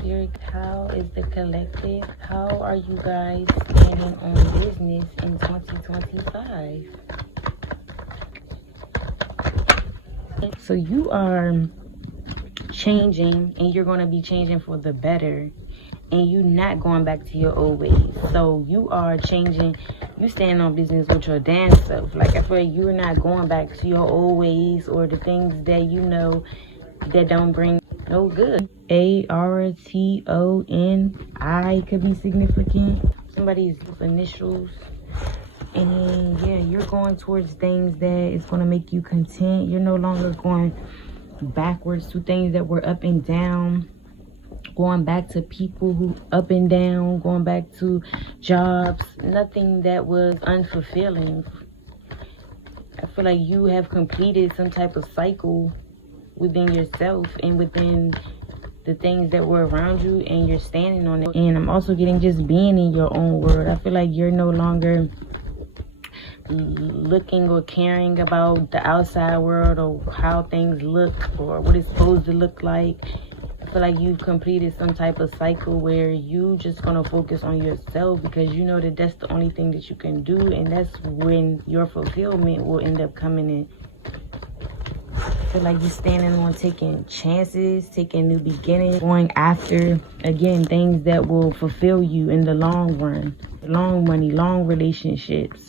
How is the collective? How are you guys standing on business in 2025? So you are changing, and you're going to be changing for the better, and you not going back to your old ways. So you are changing, you stand on business with your damn self. Like, I feel like you're not going back to your old ways or the things that you know that don't bring no good. ARTONI could be significant. Somebody's initials. And yeah, you're going towards things that is going to make you content. You're no longer going backwards to things that were up and down, going back to people who up and down, going back to jobs, nothing that was unfulfilling. I feel like you have completed some type of cycle within yourself and within the things that were around you, and you're standing on it. And I'm also getting just being in your own world. I feel like you're no longer looking or caring about the outside world or how things look or what it's supposed to look like. I feel like you've completed some type of cycle where you just gonna focus on yourself, because you know that that's the only thing that you can do, and that's when your fulfillment will end up coming in. I feel like you're standing on taking chances, taking new beginnings, going after, again, things that will fulfill you in the long run. Long money, long relationships,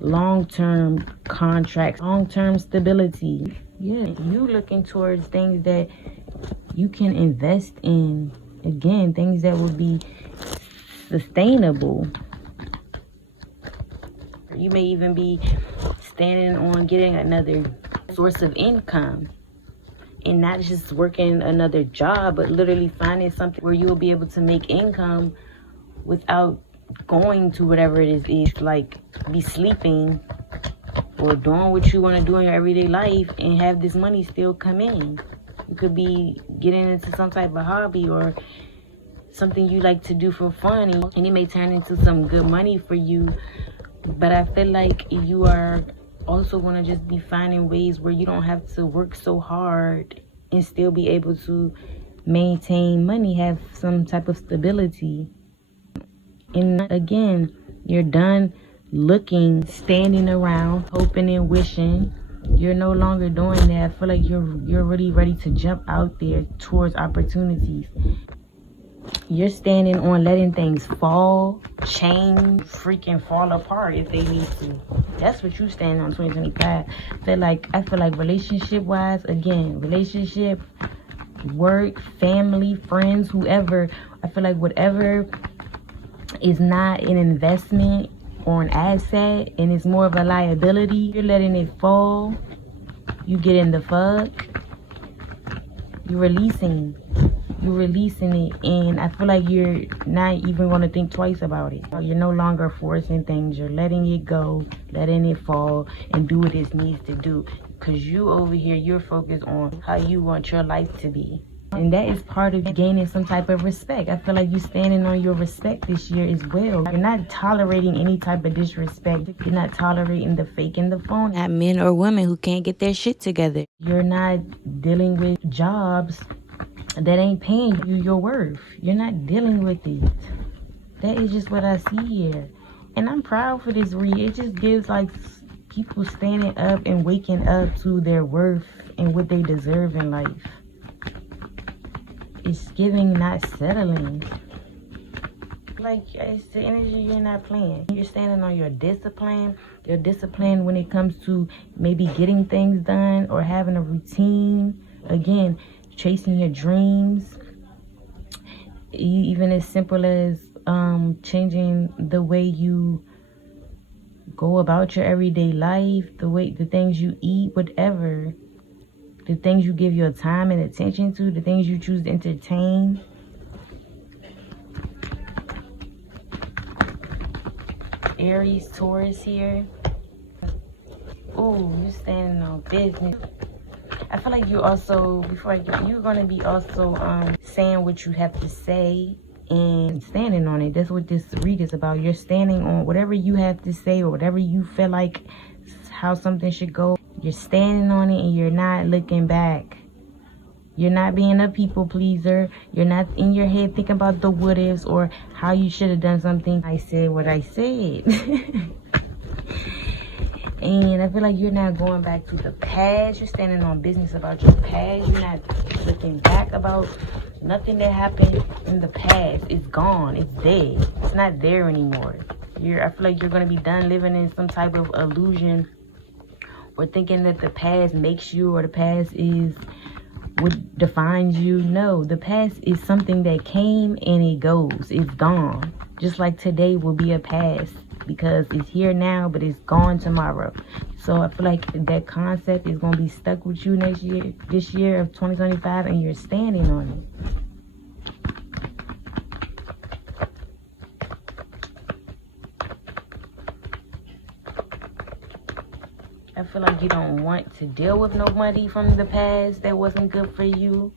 long-term contracts, long-term stability. Yeah, you looking towards things that you can invest in. Again, things that will be sustainable. You may even be standing on getting another source of income, and not just working another job, but literally finding something where you'll be able to make income without going to whatever it is, like be sleeping or doing what you want to do in your everyday life and have this money still come in. You could be getting into some type of hobby or something you like to do for fun, and it may turn into some good money for you. But I feel like you are also going to just be finding ways where you don't have to work so hard and still be able to maintain money, have some type of stability. And again, you're done looking, standing around, hoping and wishing. You're no longer doing that. I feel like you're really ready to jump out there towards opportunities. You're standing on letting things fall, change, freaking fall apart if they need to. That's what you stand on 2025. I feel like relationship-wise, again, relationship, work, family, friends, whoever. I feel like whatever is not an investment or an asset and it's more of a liability, you're letting it fall. You get in the fuck. You're releasing it, and I feel like you're not even going to think twice about it. You're no longer forcing things. You're letting it go, letting it fall, and do what it needs to do, because you over here, you're focused on how you want your life to be. And that is part of gaining some type of respect. I feel like you're standing on your respect this year as well. You're not tolerating any type of disrespect. You're not tolerating the fake and the phone. Not men or women who can't get their shit together. You're not dealing with jobs that ain't paying you your worth. You're not dealing with it. That is just what I see here. And I'm proud for this read. It just gives like people standing up and waking up to their worth and what they deserve in life. It's giving, not settling. Like, it's the energy you're not playing. You're standing on your discipline when it comes to maybe getting things done or having a routine. Again, chasing your dreams. Even as simple as changing the way you go about your everyday life, the things you eat, whatever. The things you give your time and attention to, the things you choose to entertain. Aries, Taurus here. Ooh, you standing on business. I feel like you also, you're going to be also saying what you have to say and standing on it. That's what this read is about. You're standing on whatever you have to say or whatever you feel like how something should go. You're standing on it and you're not looking back. You're not being a people pleaser. You're not in your head thinking about the what ifs or how you should have done something. I said what I said. And I feel like you're not going back to the past. You're standing on business about your past. You're not looking back about nothing that happened in the past. It's gone. It's dead. It's not there anymore. I feel like you're going to be done living in some type of illusion or thinking that the past makes you or the past is what defines you. No, the past is something that came and it goes. It's gone. Just like today will be a past because it's here now, but it's gone tomorrow. So I feel like that concept is going to be stuck with you this year of 2025, and you're standing on it. I feel like you don't want to deal with nobody from the past that wasn't good for you.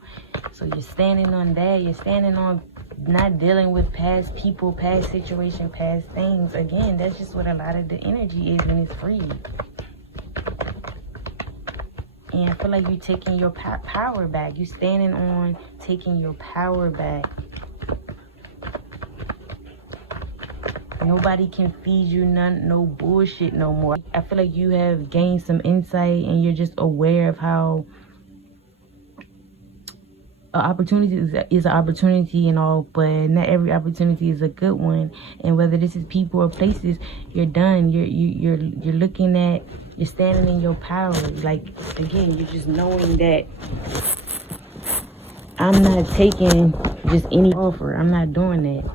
So you're standing on that. You're standing on not dealing with past people, past situation, past things. Again, that's just what a lot of the energy is when it's free. And I feel like you're taking your power back. You're standing on taking your power back. Nobody can feed you no bullshit no more. I feel like you have gained some insight and you're just aware of how opportunity is an opportunity and all, but not every opportunity is a good one. And whether this is people or places, you're done. You're looking at, you're standing in your power. Like, again, you're just knowing that I'm not taking just any offer. I'm not doing that.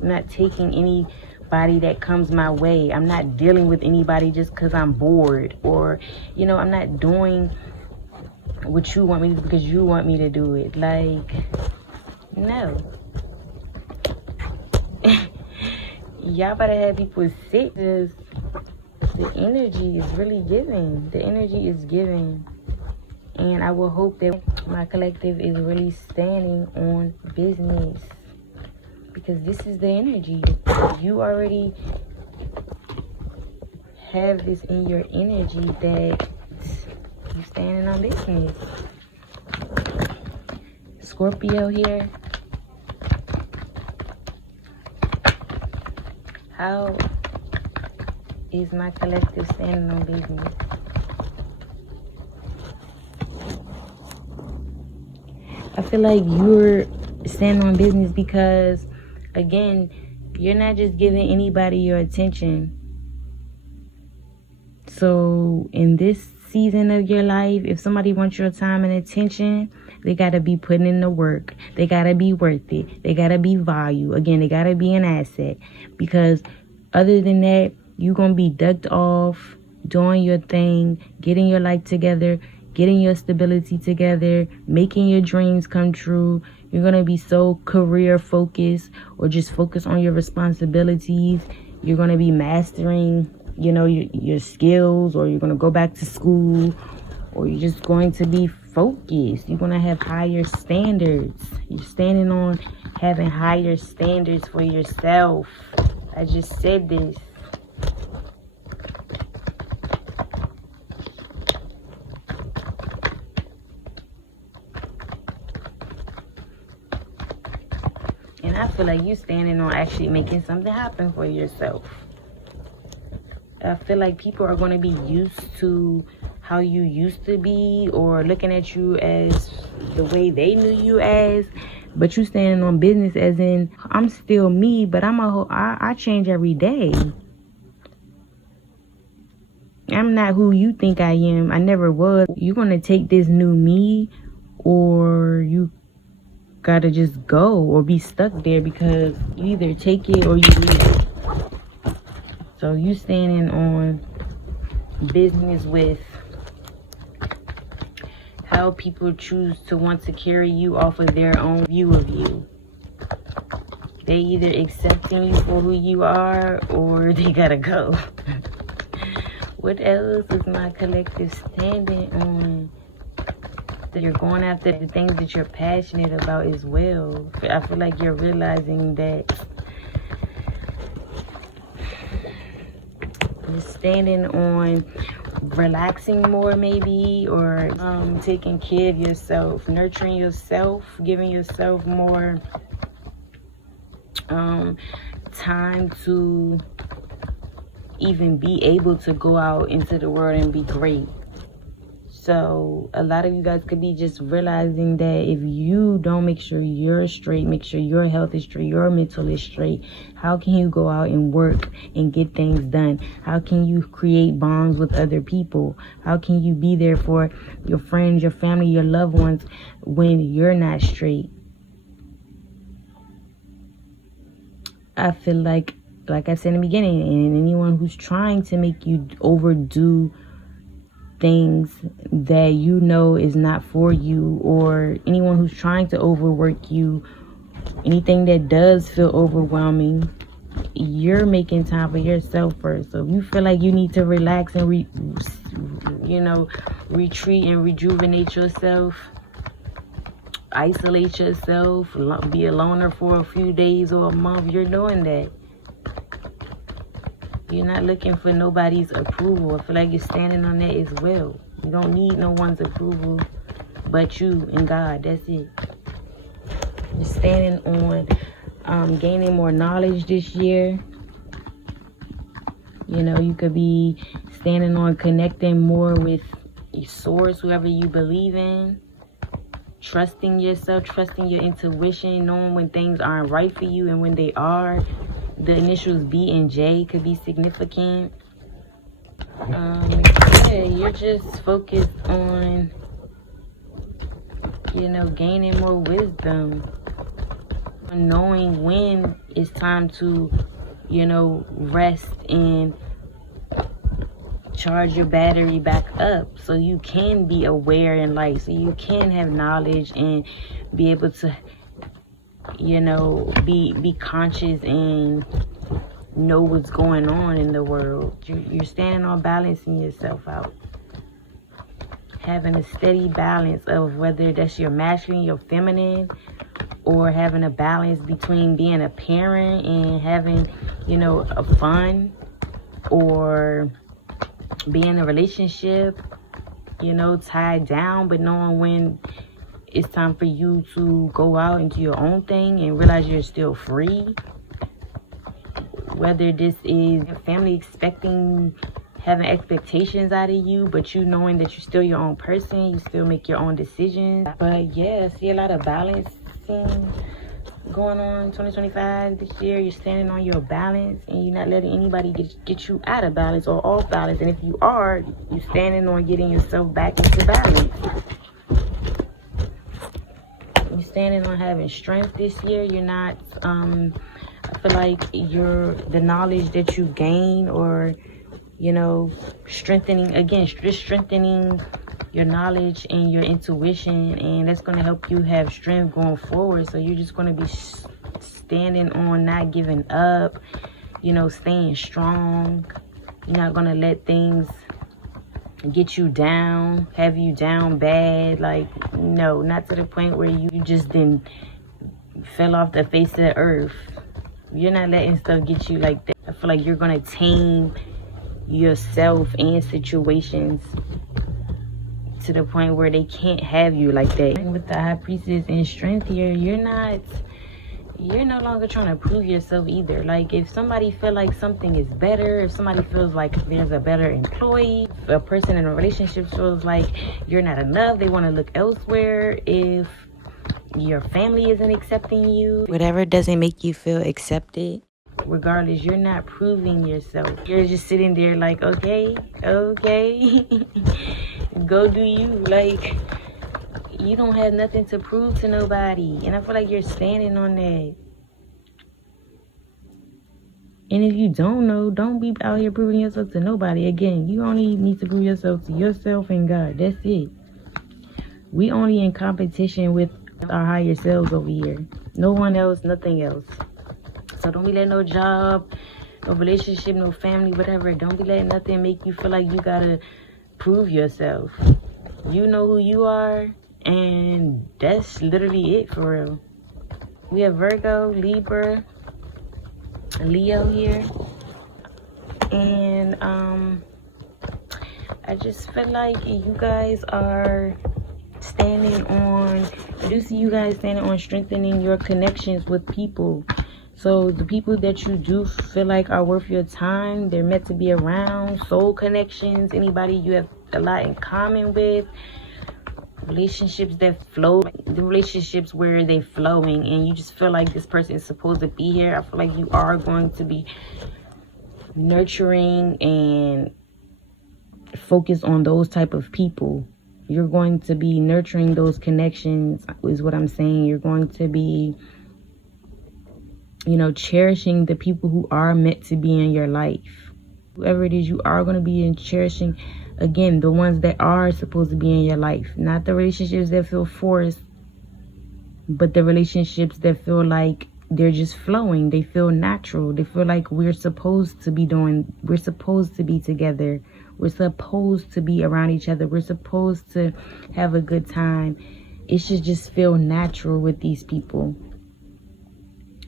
I'm not taking anybody that comes my way. I'm not dealing with anybody just because I'm bored, or, I'm not doing what you want me to do because you want me to do it. Like, no. Y'all better have people sick because the energy is really giving. The energy is giving. And I will hope that my collective is really standing on business, because this is the energy. You already have this in your energy that you're standing on business. Scorpio here. How is my collective standing on business? I feel like you're standing on business because, again, you're not just giving anybody your attention. So in this season of your life, if somebody wants your time and attention, they got to be putting in the work. They got to be worth it. They got to be value. Again, they got to be an asset, because other than that, you're going to be ducked off, doing your thing, getting your life together, getting your stability together, making your dreams come true. You're going to be so career focused or just focus on your responsibilities. You're going to be mastering, your skills, or you're going to go back to school, or you're just going to be focused. You're going to have higher standards. You're standing on having higher standards for yourself. I just said this. And I feel like you're standing on actually making something happen for yourself. I feel like people are going to be used to how you used to be, or looking at you as the way they knew you as, but you standing on business as in, I'm still me, but I change every day. I'm not who you think I am. I never was. You're going to take this new me, or you gotta just go or be stuck there, because you either take it or you leave it. So you standing on business with how people choose to want to carry you off of their own view of you. They either accepting you for who you are, or they gotta go. What else is my collective standing on? That you're going after the things that you're passionate about as well. I feel like you're realizing that Just standing on relaxing more maybe, or taking care of yourself, nurturing yourself, giving yourself more time to even be able to go out into the world and be great. So a lot of you guys could be just realizing that if you don't make sure you're straight, make sure your health is straight, your mental is straight, how can you go out and work and get things done? How can you create bonds with other people? How can you be there for your friends, your family, your loved ones when you're not straight? I feel like I said in the beginning, and anyone who's trying to make you overdo things that you know is not for you, or anyone who's trying to overwork you, anything that does feel overwhelming, you're making time for yourself first. So if you feel like you need to relax and retreat and rejuvenate yourself, isolate yourself, be a loner for a few days or a month, you're doing that. You're not looking for nobody's approval. I feel like you're standing on that as well. You don't need no one's approval but you and God. That's it. You're standing on gaining more knowledge this year. You know, you could be standing on connecting more with your source, whoever you believe in. Trusting yourself, trusting your intuition, knowing when things aren't right for you and when they are. The initials B and J could be significant. Yeah, you're just focused on, gaining more wisdom. Knowing when it's time to, rest and charge your battery back up, so you can be aware in life, so you can have knowledge and be able to be conscious and know what's going on in the world. You're standing on balancing yourself out, having a steady balance of whether that's your masculine, your feminine, or having a balance between being a parent and having a fun, or being in a relationship, tied down, but knowing when it's time for you to go out and do your own thing and realize you're still free. Whether this is your family having expectations out of you, but you knowing that you're still your own person, you still make your own decisions. But yeah, I see a lot of balancing going on in 2025 this year. You're standing on your balance and you're not letting anybody get you out of balance or off balance. And if you are, you're standing on getting yourself back into balance. You're standing on having strength this year. You're not, I feel like the knowledge that you gain, or, strengthening your knowledge and your intuition, and that's going to help you have strength going forward. So you're just going to be standing on not giving up, staying strong. You're not going to let things get you down, have you down bad. Like, no, not to the point where you just then fell off the face of the earth. You're not letting stuff get you like that. I feel like you're going to tame yourself and situations to the point where they can't have you like that. With the High Priestess and strength here, you're no longer trying to prove yourself either. Like, if somebody feel like something is better, if somebody feels like there's a better employee, if a person in a relationship feels like you're not enough, they want to look elsewhere, if your family isn't accepting you, whatever doesn't make you feel accepted, regardless, you're not proving yourself. You're just sitting there like, okay, go do you. Like, you don't have nothing to prove to nobody. And I feel like you're standing on that. And if you don't know, don't be out here proving yourself to nobody. Again, you only need to prove yourself to yourself and God. That's it. We only in competition with our higher selves over here. No one else, nothing else. So don't be letting no job, no relationship, no family, whatever. Don't be letting nothing make you feel like you gotta prove yourself. You know who you are, and that's literally it for real. We have Virgo, Libra, Leo here. And I just feel like you guys are standing on, I do see you guys standing on strengthening your connections with people. So the people that you do feel like are worth your time, they're meant to be around, soul connections, anybody you have a lot in common with, relationships that flow, the relationships where they're flowing and you just feel like this person is supposed to be here. I feel like you are going to be nurturing and focus on those type of people. You're going to be nurturing those connections is what I'm saying. You're going to be, you know, cherishing the people who are meant to be in your life. Whoever it is, you are going to be in cherishing, again, the ones that are supposed to be in your life. Not the relationships that feel forced, but the relationships that feel like they're just flowing. They feel natural. They feel like we're supposed to be together. We're supposed to be around each other. We're supposed to have a good time. It should just feel natural with these people.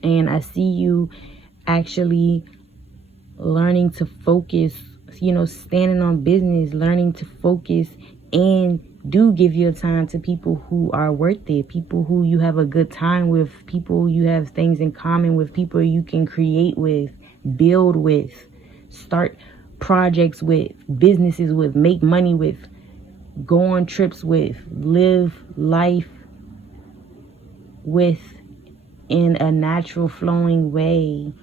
And I see you actually learning to focus, you know, standing on business, learning to focus, and do give your time to people who are worth it, people who you have a good time with, people you have things in common with, people you can create with, build with, start projects with, businesses with, make money with, go on trips with, live life with, in a natural flowing way,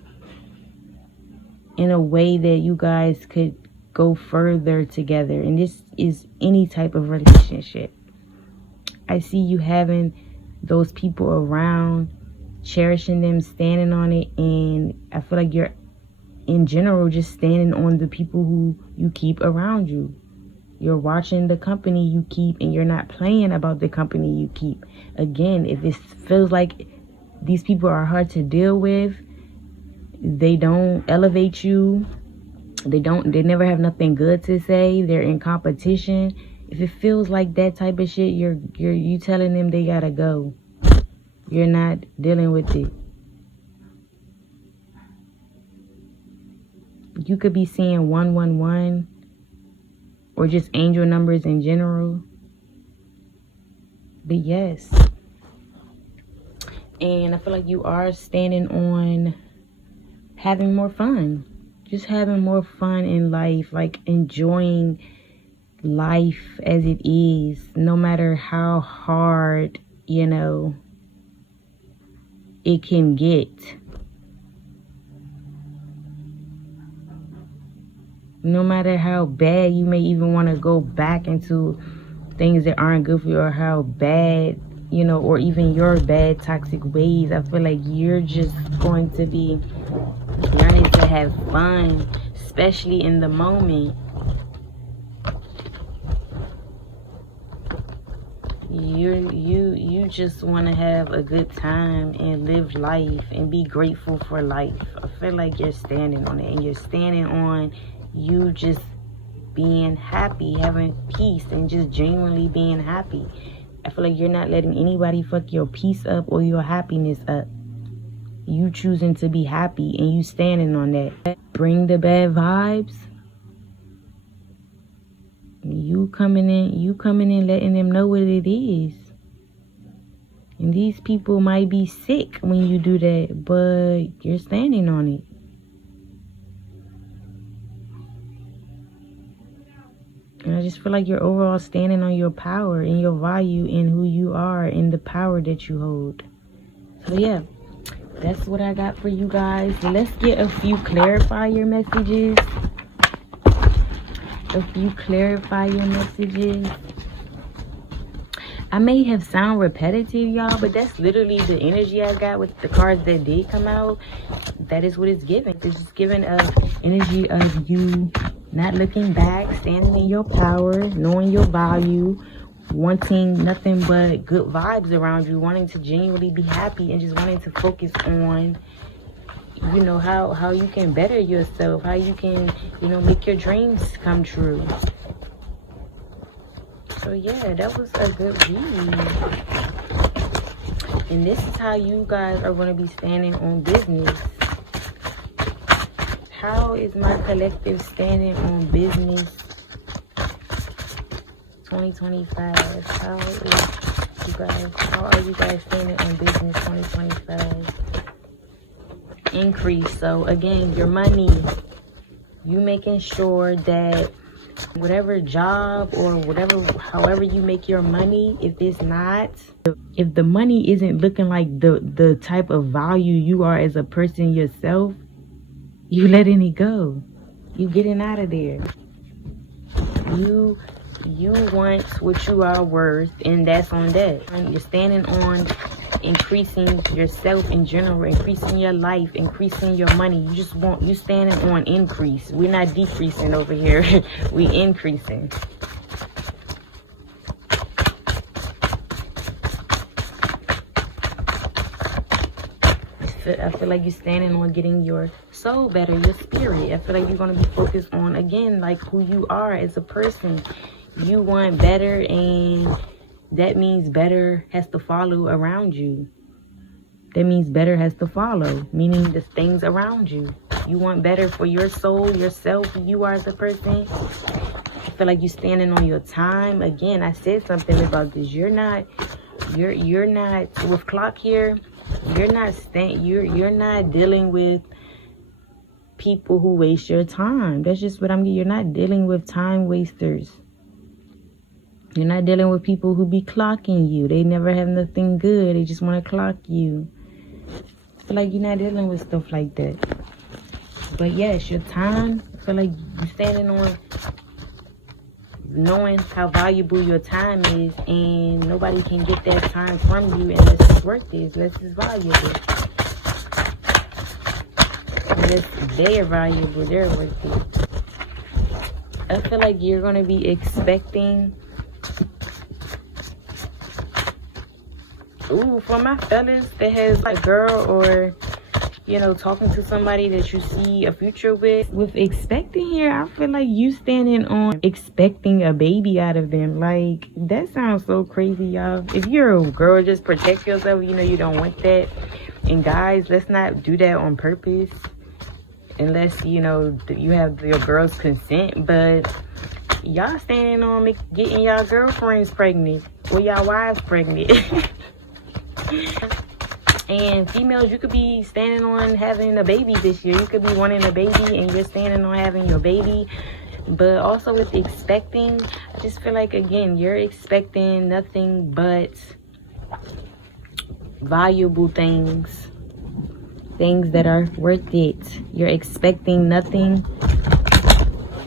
in a way that you guys could go further together. And this is any type of relationship. I see you having those people around, cherishing them, standing on it, and I feel like you're in general just standing on the people who you keep around you. You're watching the company you keep, and you're not playing about the company you keep. Again, if it feels like these people are hard to deal with, they don't elevate you, they never have nothing good to say, they're in competition. If it feels like that type of shit, you telling them they gotta go. You're not dealing with it. You could be seeing 111 or just angel numbers in general. But yes. And I feel like you are standing on having more fun. Just having more fun in life. Like enjoying life as it is. No matter how hard, you know, it can get. No matter how bad you may even want to go back into things that aren't good for you, or how bad, you know, or even your bad toxic ways, I feel like you're just going to be learning to have fun, especially in the moment. You just want to have a good time and live life and be grateful for life. I feel like you're standing on it, and you're standing on you just being happy, having peace, and just genuinely being happy. I feel like you're not letting anybody fuck your peace up or your happiness up. You choosing to be happy, and you standing on that. Bring the bad vibes. You coming in letting them know what it is. And these people might be sick when you do that, but you're standing on it. And I just feel like you're overall standing on your power and your value and who you are and the power that you hold. So yeah, that's what I got for you guys. Let's get a few clarifier messages. I may have sound repetitive, y'all, but that's literally the energy I got with the cards that did come out. That is what it's giving. It's just giving us energy of you not looking back, standing in your power, knowing your value, wanting nothing but good vibes around you, wanting to genuinely be happy, and just wanting to focus on, you know, how you can better yourself, how you can, you know, make your dreams come true. So yeah, that was a good read. And this is how you guys are going to be standing on business. How is my collective standing on business 2025? How are you guys standing on business 2025? Increase. So again, your money, you making sure that whatever job or whatever, however you make your money, if the money isn't looking like the type of value you are as a person yourself, you letting it go. You getting out of there. You want what you are worth, and that's on that. And you're standing on increasing yourself in general, increasing your life, increasing your money. You standing on increase. We're not decreasing over here. We increasing. I feel like you're standing on getting your soul better, your spirit. I feel like you're going to be focused on, again, like who you are as a person. You want better, and that means better has to follow around you. That means better has to follow, meaning the things around you. You want better for your soul, yourself, who you are as a person. I feel like you're standing on your time. Again, I said something about this. You're not with clock here. You're not dealing with people who waste your time. That's just what I'm getting. You're not dealing with time wasters. You're not dealing with people who be clocking you. They never have nothing good. They just want to clock you. I feel like you're not dealing with stuff like that. But yes, your time, I feel like you're standing on knowing how valuable your time is, and nobody can get that time from you unless it's worth it, unless it's valuable. Unless they're valuable, they're worth it. I feel like you're going to be expecting... Ooh, for my fellas that has like a girl or, talking to somebody that you see a future with. With expecting here, I feel like you standing on expecting a baby out of them. Like, that sounds so crazy, y'all. If you're a girl, just protect yourself. You don't want that. And guys, let's not do that on purpose. Unless, you have your girl's consent. But y'all standing on getting y'all girlfriends pregnant. Or y'all wives pregnant. And females, you could be standing on having a baby this year. You could be wanting a baby and you're standing on having your baby. But also with expecting, I just feel like, again, you're expecting nothing but valuable things. Things that are worth it. You're expecting nothing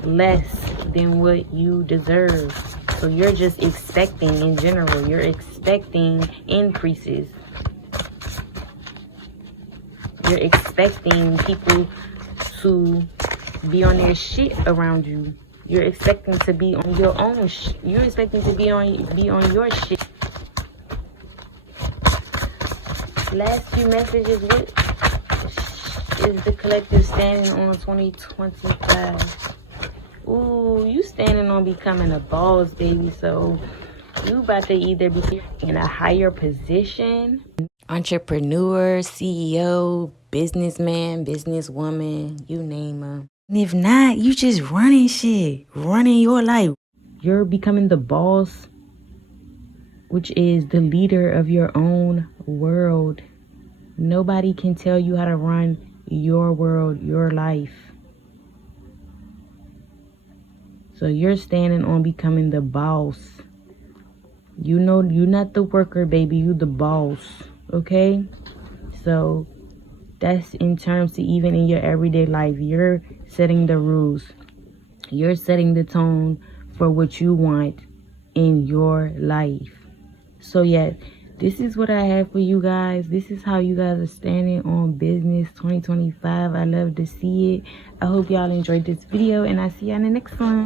less than what you deserve. So you're just expecting in general. You're expecting increases. You're expecting people to be on their shit around you. You're expecting to be on your own you're expecting to be on your shit. Last few messages, what is the collective standing on 2025? Ooh, you standing on becoming a boss, baby. So you about to either be in a higher position, entrepreneur, CEO, businessman, businesswoman, you name her. And if not, you just running shit, running your life. You're becoming the boss, which is the leader of your own world. Nobody can tell you how to run your world, your life. So you're standing on becoming the boss. You're not the worker, baby. You the boss. Okay? So that's in terms to even in your everyday life. You're setting the rules. You're setting the tone for what you want in your life. So yeah, this is what I have for you guys. This is how you guys are standing on business 2025. I love to see it. I hope y'all enjoyed this video, and I'll see y'all in the next one.